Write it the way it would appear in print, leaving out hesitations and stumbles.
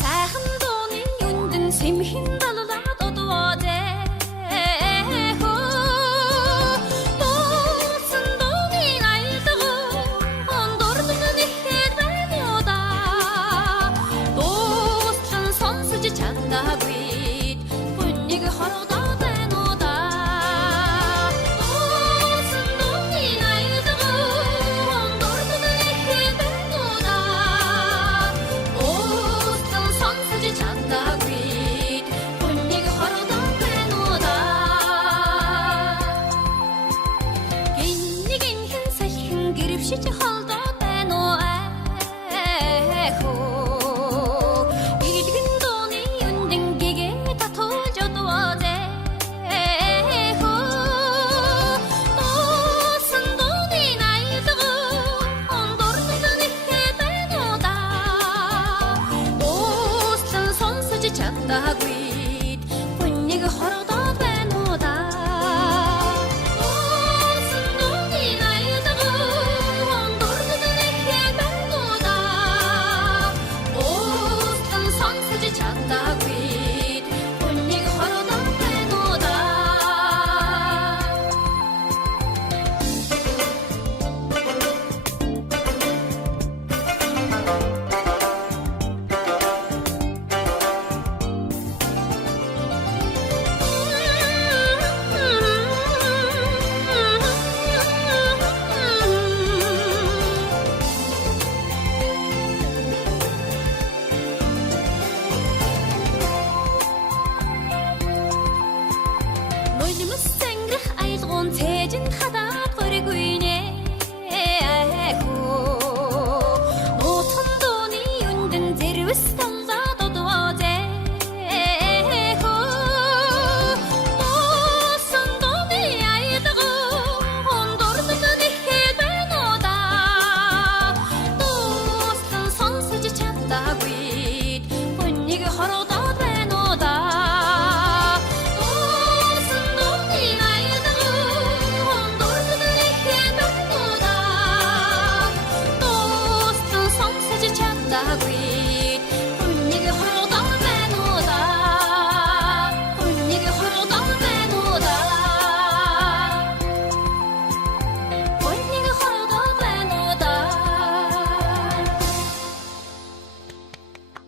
сайхан дууны юндэн сэмхэн даллаад одвоодэ дуусан дууны айлдгоо дурдсан ихэд байна дуустан сонсож чадаагүй бүнийг хорогдоод байна уу да дуусан дууны айлдгоо дурдсан ихэд байна уу да дуустан сонсож чадаагүй бүнийг хорогдоод байна уу да гиннигэн хэн сайхан гэрвшиж холд